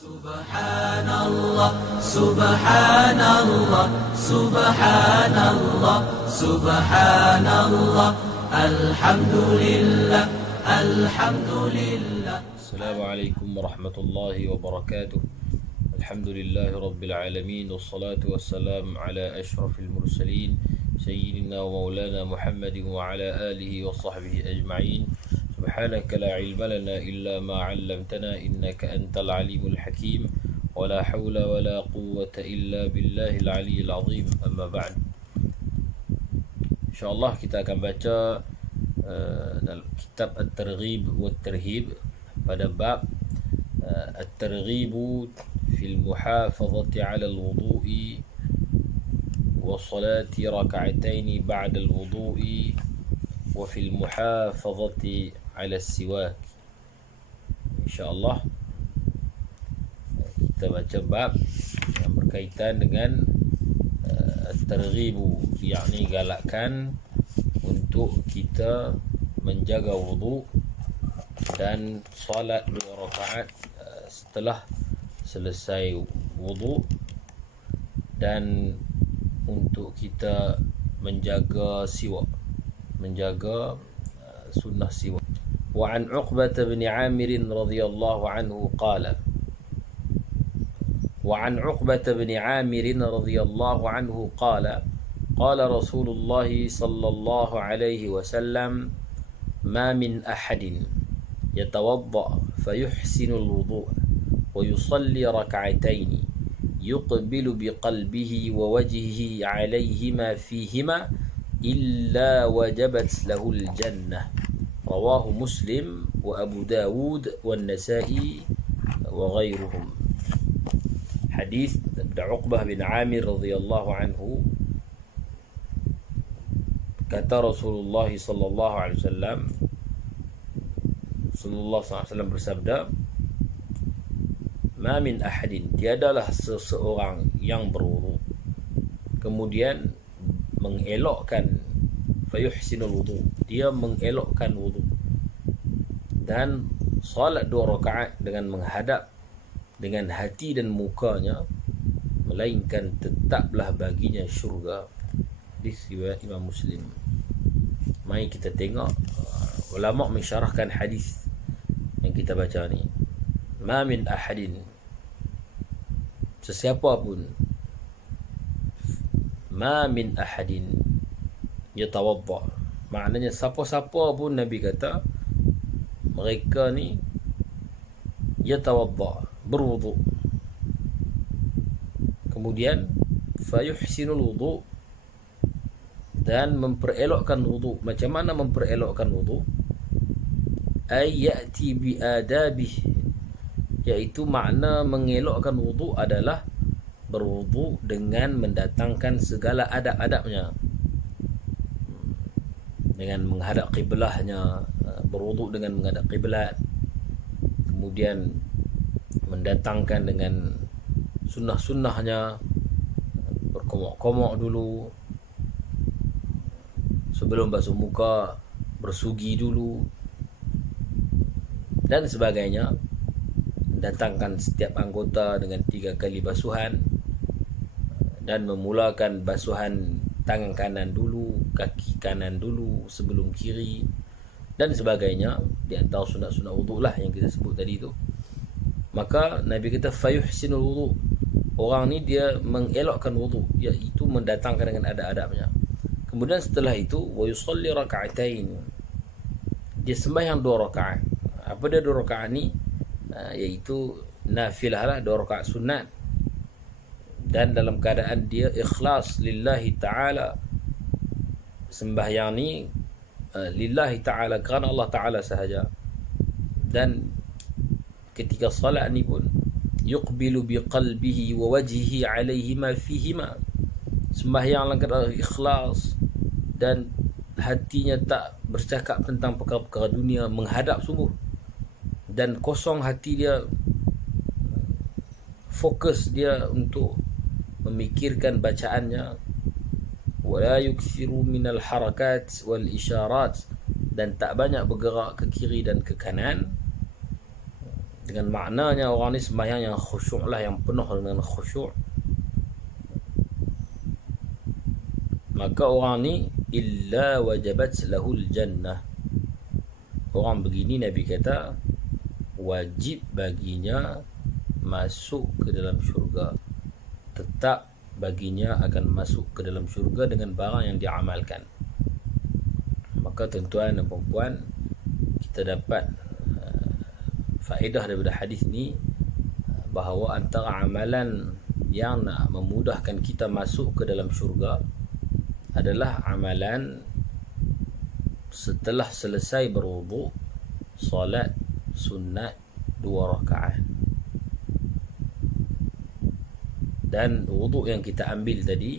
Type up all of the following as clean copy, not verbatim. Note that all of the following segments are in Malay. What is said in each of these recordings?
Subhanallah, Subhanallah, Subhanallah, Subhanallah, Alhamdulillah, Alhamdulillah. Assalamualaikum warahmatullahi wabarakatuh. Alhamdulillahi rabbil alamin, wassalatu wassalam ala ashrafil mursalin sayyidina wa maulana Muhammadin wa ala alihi wa sahbihi ajma'in. Subhanaka la ilma lana illa ma 'allamtana innaka antal alimul hakim. Wa la hawla wa la quwwata illa billahil aliyyil azim. Amma ba'd. Insyaallah kita akan baca dalam kitab At-Targhib wa At-Tarhib pada bab At-Targhib fil muhafazati 'ala al-wudu'i wa salati rak'atayn ba'da al-wudu'i wa fil muhafazati 'ala as-siwak. Insyaallah kita baca bab yang berkaitan dengan At-Targhib, yakni galakkan untuk kita menjaga wudu dan salat 2 rakaat setelah selesai wudu, dan untuk kita menjaga siwak, menjaga sunnah siwak. Wa an Uqbah bin Amir radhiyallahu anhu qala وعن عقبة بن عامر رضي الله عنه قال قال رسول الله صلى الله عليه وسلم ما من أحد يتوضأ فيحسن الوضوء ويصلي ركعتين يقبل بقلبه ووجهه عليهما فيهما إلا وجبت له الجنة. رواه مسلم وأبو داود والنسائي وغيرهم. Hadis dari Uqbah bin Amir radhiyallahu anhu, kata Rasulullah sallallahu alaihi wasallam bersabda, "Ma min ahadin, tiadalah seseorang yang berwudu kemudian mengelokkan fayuhsinul wudu, dia mengelokkan wudu dan salat 2 rakaat dengan menghadap dengan hati dan mukanya, melainkan tetaplah baginya syurga." Hadis riwayat Imam Muslim. Mari kita tengok ulama mensyarahkan hadis yang kita baca ni. Ma min ahadin, sesiapa pun, ma min ahadin yatawadda, maknanya siapa-siapa pun Nabi kata mereka ni yatawadda, berwudu, kemudian fayuhsinul wudu, dan memperelokkan wudu. Macam mana memperelokkan wudu? Ay ya'ti bi adabih, iaitu makna mengelokkan wudu adalah berwudu dengan mendatangkan segala adab-adabnya, dengan menghadap kiblahnya, berwudu dengan menghadap kiblat, kemudian mendatangkan dengan sunnah-sunnahnya, berkomok-komok dulu sebelum basuh muka, bersugi dulu dan sebagainya, mendatangkan setiap anggota dengan 3 kali basuhan, dan memulakan basuhan tangan kanan dulu, kaki kanan dulu sebelum kiri dan sebagainya, di antara sunat-sunat wudu lah yang kita sebut tadi tu. Maka Nabi kata fayuhsinul wudu, orang ni dia mengelokkan wudu, iaitu mendatangkan dengan adab-adabnya. Kemudian setelah itu wa yusalli rak'atain, dia sembahyang 2 rakaat. Apa dia 2 rakaat ni? Iaitu nafilah lah, 2 rakaat sunat, dan dalam keadaan dia ikhlas lillahi ta'ala. Sembahyang ni lillahi ta'ala, kerana Allah ta'ala sahaja. Dan ketika salat ni pun yuqbilu biqalbihi wa wajhihi alaihima fihima, sembahyang dalam keadaan ikhlas dan hatinya tak bercakap tentang perkara-perkara dunia, menghadap sungguh, dan kosong hati dia, fokus dia untuk memikirkan bacaannya. Wala yukthiru minal harakat wal isyarat, dan tak banyak bergerak ke kiri dan ke kanan, dengan maknanya orang ni sembahyang yang khusyuk lah, yang penuh dengan khusyuk, maka orang ni illa wajabat lahul jannah. Orang begini Nabi kata wajib baginya masuk ke dalam syurga, tetap baginya akan masuk ke dalam syurga dengan barang yang diamalkan. Maka tuan-tuan dan puan-puan, kita dapat faedah daripada hadis ni bahawa antara amalan yang nak memudahkan kita masuk ke dalam syurga adalah amalan setelah selesai berwudu, solat sunat 2 rakaat. Dan wudu yang kita ambil tadi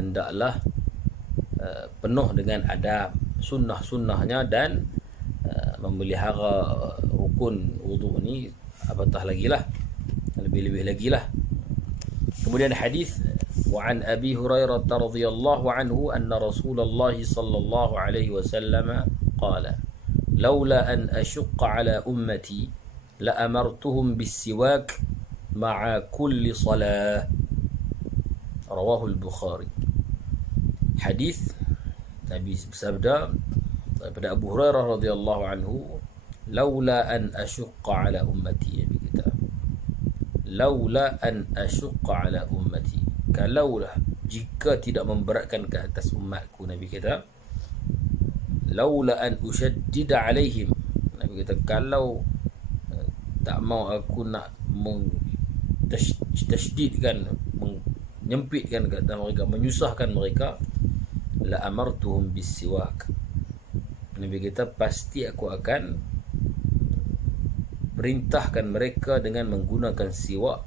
hendaklah penuh dengan adab, sunnah-sunnahnya, dan memelihara rukun wudu ni apatah lagi lah, lebih-lebih lagi lah. Kemudian hadis وعن أبي هريرة رضي الله عنه أن رسول الله صلى الله عليه وسلم قال لولا أن أشق على أمتي لأمرتهم بالسواك مع كل صلاة. رواه البخاري. Hadis Nabi bersabda daripada Abu Hurairah radhiyallahu anhu, laula an asyqa ala ummati, Nabi kata laula an asyqa ala ummati, kalaulah, jika tidak memberatkan ke atas umatku, Nabi kata laula an ushaddida alaihim, Nabi kata kalau tak mau aku nak tasydidkan, menyempitkan kata mereka, menyusahkan mereka, la amartuhum bisiwak, Nabi kata pasti aku akan perintahkan mereka dengan menggunakan siwak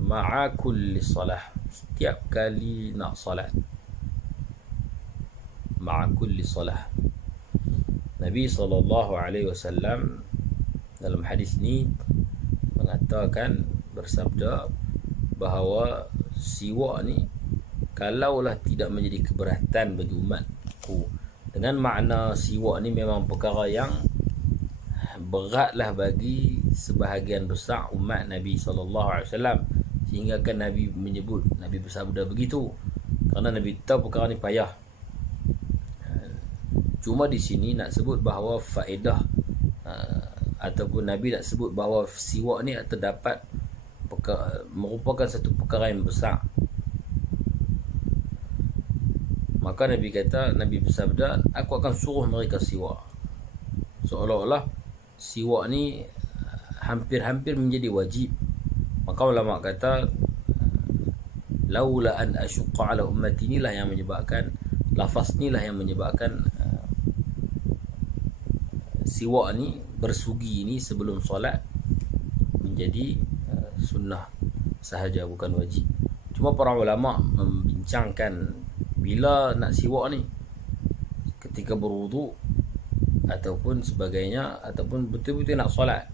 ma'a kulli salah, setiap kali nak salat, ma'a kulli salah. Nabi SAW dalam hadis ni mengatakan, bersabda bahawa siwak ni kalaulah tidak menjadi keberatan bagi umatku, dengan makna siwak ni memang perkara yang beratlah bagi sebahagian besar umat Nabi SAW, sehingga kan Nabi menyebut, Nabi bersabda begitu kerana Nabi tahu perkara ni payah. Cuma di sini nak sebut bahawa faedah ataupun Nabi nak sebut bahawa siwak ni terdapat merupakan satu perkara yang besar. Maka Nabi kata, Nabi bersabda, aku akan suruh mereka siwak, seolah-olah siwak ni hampir-hampir menjadi wajib. Maka ulama kata laula an asyqa ala ummati, inilah yang menyebabkan, lafaz inilah yang menyebabkan siwak ni, bersugi ni sebelum solat menjadi sunnah sahaja, bukan wajib. Cuma para ulama membincangkan bila nak siwak ni, ketika berwudu ataupun sebagainya, ataupun betul-betul nak solat,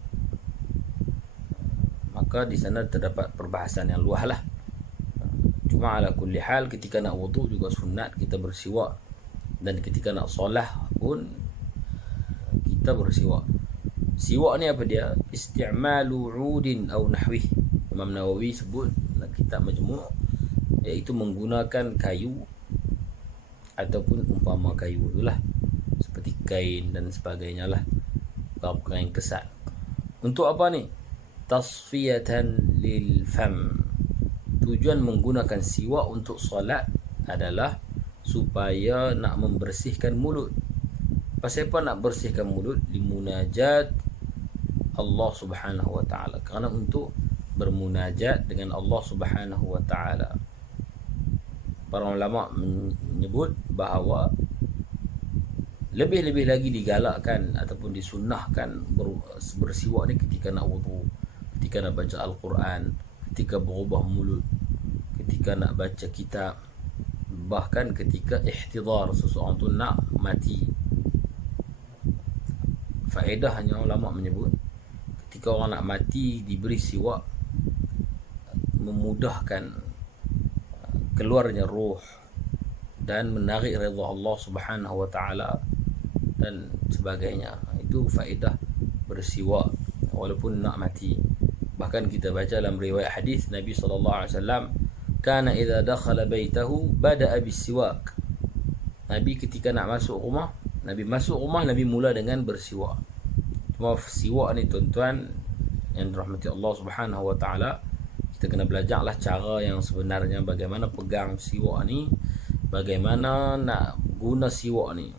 maka di sana terdapat perbahasan yang luas lah. Cuma ala kulli hal, ketika nak wudu juga sunat kita bersiwak, dan ketika nak solat pun kita bersiwak. Siwak ni apa dia? Isti'malu 'udin aw nahwih. Imam Nawawi sebut dalam kitab Majmu', iaitu menggunakan kayu ataupun umpama kayu itulah, seperti kain dan sebagainya lah, perkara yang kesat. Untuk apa ni? Tasfiyatan lil fam. Tujuan menggunakan siwak untuk solat adalah supaya nak membersihkan mulut. Pasal apa nak bersihkan mulut? Limunajat Allah Subhanahu wa taala, kerana untuk bermunajat dengan Allah Subhanahu wa taala. Para ulama menyebut bahawa lebih-lebih lagi digalakkan ataupun disunnahkan bersiwak ni ketika nak wudu, ketika nak baca Al-Quran, ketika berubah mulut, ketika nak baca kitab, bahkan ketika ihtidar, seseorang tu nak mati. Faedahnya ulama menyebut ketika orang nak mati diberi siwak, memudahkan keluarnya roh dan menarik redha Allah Subhanahu wa taala dan sebagainya. Itu faedah bersiwak. walaupun nak mati. Bahkan kita baca dalam riwayat hadis Nabi SAW, kana idza dakhala baitahu bada'a bis-siwak. Nabi ketika nak masuk rumah, Nabi mula dengan bersiwak. Cuma siwak ni tuan-tuan yang dirahmati Allah Subhanahu wa taala, kita kena belajarlah cara yang sebenarnya, bagaimana pegang siwak ni, bagaimana nak guna siwak ni,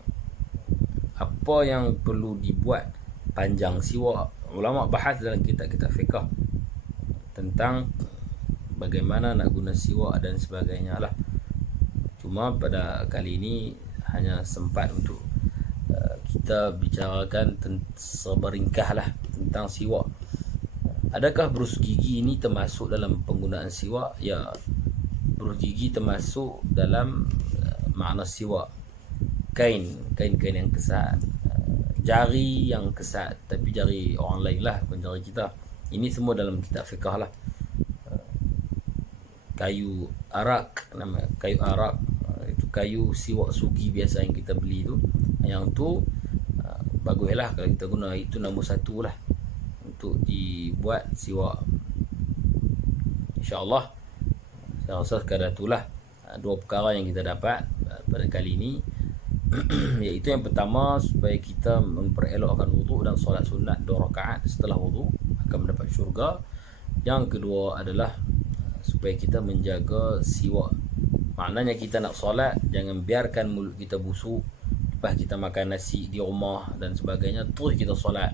apa yang perlu dibuat, panjang siwak. Ulama bahas dalam kitab-kitab fiqh tentang bagaimana nak guna siwak dan sebagainya lah. Cuma pada kali ini hanya sempat untuk kita bicarakan seberingkah lah tentang siwak. Adakah berus gigi ini termasuk dalam penggunaan siwak? Ya, berus gigi termasuk dalam makna siwak. Kain yang kesat, jari yang kesat, tapi jari orang lain lah, bukan jari kita. Ini semua dalam kitab fiqh lah. Kayu arak, nama kayu arak, itu kayu siwak sugi biasa yang kita beli tu. Yang tu baguslah kalau kita guna, itu nombor satu lah untuk dibuat siwak. InsyaAllah saya rasa sekadar itulah dua perkara yang kita dapat pada kali ini. Iaitu yang pertama, supaya kita memperelokkan wuduk dan solat sunat 2 rakaat setelah wuduk akan mendapat syurga. Yang kedua adalah supaya kita menjaga siwak. Maknanya kita nak solat, jangan biarkan mulut kita busuk, lepas kita makan nasi di rumah dan sebagainya, terus kita solat,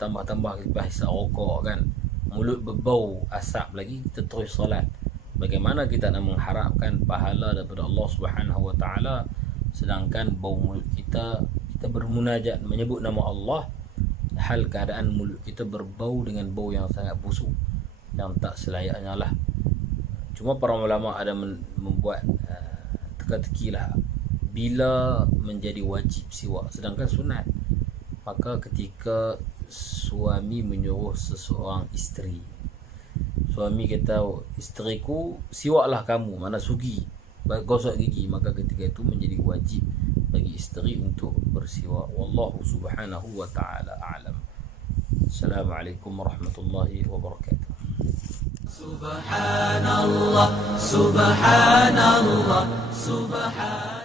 tambah-tambah lepas hisap rokok kan, mulut berbau asap lagi, kita terus solat. Bagaimana kita nak mengharapkan pahala daripada Allah Subhanahu wa taala, sedangkan bau mulut kita bermunajat menyebut nama Allah, hal keadaan mulut kita berbau dengan bau yang sangat busuk, yang tak selayaknya lah. Cuma para ulama ada membuat teka-teki lah, bila menjadi wajib siwak sedangkan sunat. Maka ketika suami menyuruh seseorang isteri, suami kata, isteriku siwaklah kamu, mana sugi, gosok gigi, maka ketika itu menjadi wajib bagi isteri untuk bersiwak. Wallahu subhanahu wa ta'ala a'lam. Assalamualaikum warahmatullahi wabarakatuh. Subhanallah, subhanallah, subhanallah.